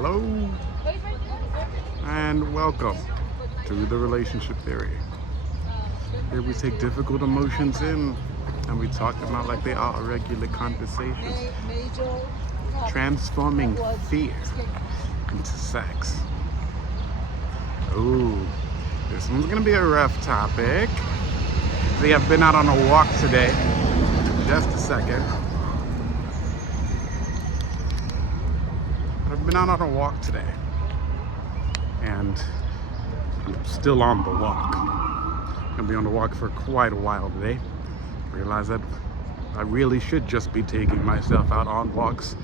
Hello and welcome to the relationship theory. Here we take difficult emotions in and we talk them out like they are regular conversations, transforming fear into sex. Ooh, this one's gonna be a rough topic. See, I've been out on a walk today. Just a second. I've been out on a walk today, and I'm still on the walk. I'm gonna be on the walk for quite a while today. Realize that I really should just be taking myself out on walks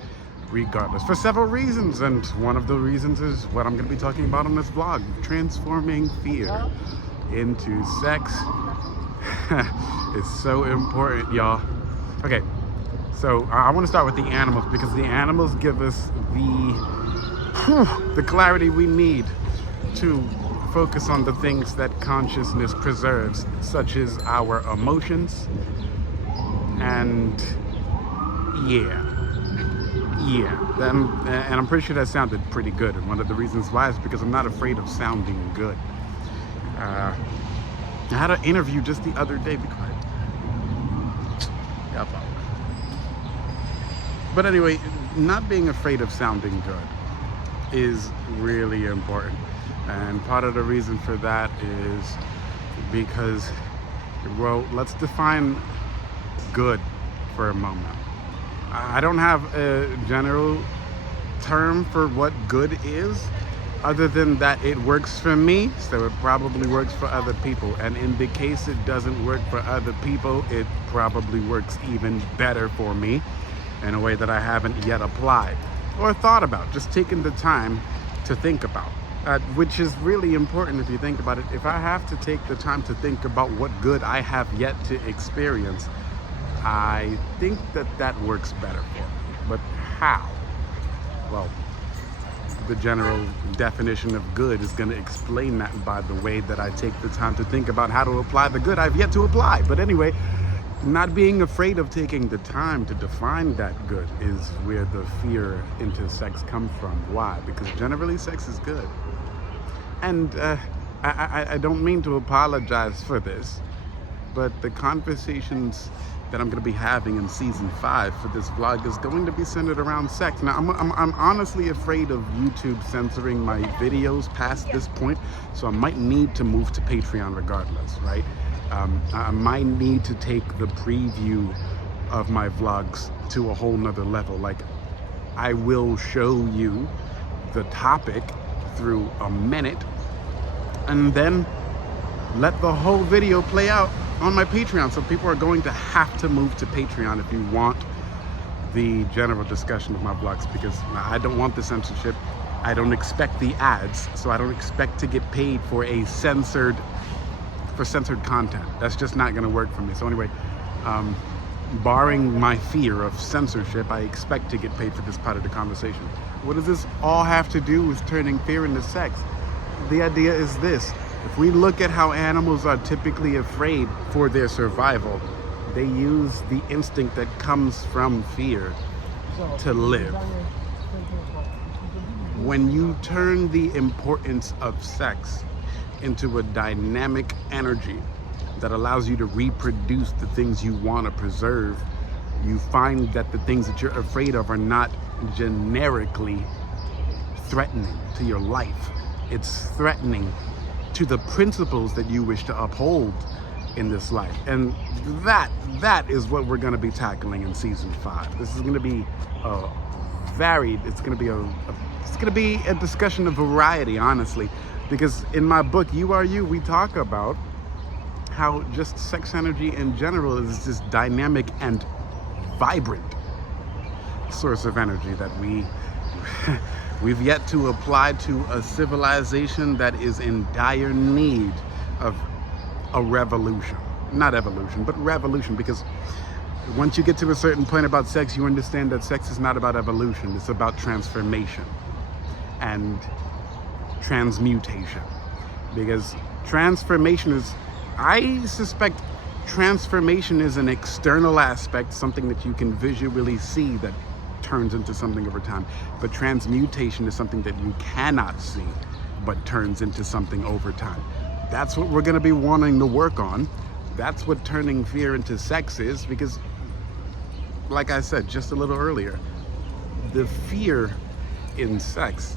regardless, for several reasons, and one of the reasons is what I'm gonna be talking about on this vlog: transforming fear into sex. It's so important, y'all. Okay, so I want to start with the animals, because the animals give us the clarity we need to focus on the things that consciousness preserves, such as our emotions. And and I'm pretty sure that sounded pretty good, and one of the reasons why is because I'm not afraid of sounding good. I had an interview just the other day. Be quiet. Yeah, but anyway, not being afraid of sounding good is really important. And part of the reason for that is because, well, let's define good for a moment. I don't have a general term for what good is, other than that it works for me, so it probably works for other people. And in the case it doesn't work for other people, it probably works even better for me in a way that I haven't yet applied or thought about, just taking the time to think about, which is really important if you think about it. If I have to take the time to think about what good I have yet to experience, I think that works better for me. But how? Well, the general definition of good is going to explain that by the way that I take the time to think about how to apply the good I've yet to apply. But anyway, not being afraid of taking the time to define that good is where the fear into sex comes from. Why? Because generally sex is good. And I don't mean to apologize for this, but the conversations that I'm going to be having in season 5 for this vlog is going to be centered around sex. Now, I'm honestly afraid of YouTube censoring my videos past this point, so I might need to move to Patreon regardless, right? I might need to take the preview of my vlogs to a whole nother level. Like, I will show you the topic through a minute and then let the whole video play out on my Patreon. So people are going to have to move to Patreon if you want the general discussion of my vlogs, because I don't want the censorship. I don't expect the ads, so I don't expect to get paid for censored content. That's just not going to work for me. So anyway, barring my fear of censorship, I expect to get paid for this part of the conversation. What does this all have to do with turning fear into sex? The idea is this: if we look at how animals are typically afraid for their survival, they use the instinct that comes from fear to live. When you turn the importance of sex into a dynamic energy that allows you to reproduce the things you want to preserve, you find that the things that you're afraid of are not generically threatening to your life. It's threatening to the principles that you wish to uphold in this life. And that is what we're going to be tackling in season 5. This is going to be varied. It's going to be a discussion of variety, honestly, because in my book You Are You, we talk about how just sex energy in general is this dynamic and vibrant source of energy that we've yet to apply to a civilization that is in dire need of a revolution. Not evolution, but revolution, because once you get to a certain point about sex, you understand that sex is not about evolution, it's about transformation and transmutation. Because transformation is, I suspect transformation is an external aspect, something that you can visually see that turns into something over time. But transmutation is something that you cannot see, but turns into something over time. That's what we're going to be wanting to work on. That's what turning fear into sex is, because like I said just a little earlier, the fear in sex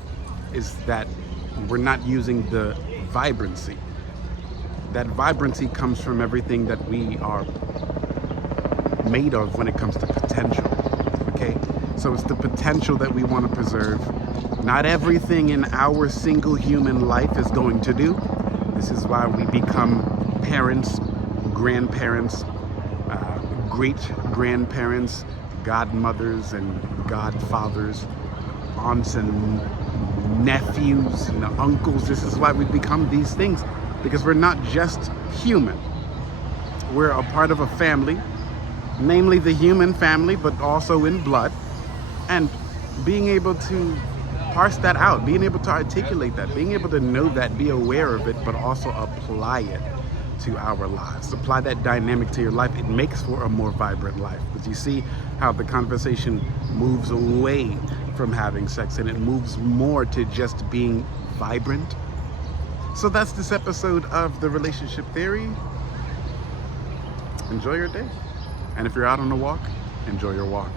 is that we're not using the vibrancy. That vibrancy comes from everything that we are made of when it comes to potential, okay? So it's the potential that we want to preserve. Not everything in our single human life is going to do. This is why we become parents, grandparents, great-grandparents, godmothers and godfathers, aunts and nephews and uncles. This is why we become these things, because we're not just human. We're a part of a family, namely the human family, but also in blood. And being able to parse that out, being able to articulate that, being able to know that, be aware of it, but also apply it to our lives. Apply that dynamic to your life. It makes for a more vibrant life. Because you see how the conversation moves away from having sex and it moves more to just being vibrant. So that's this episode of The Relationship Theory. Enjoy your day. And if you're out on a walk, enjoy your walk.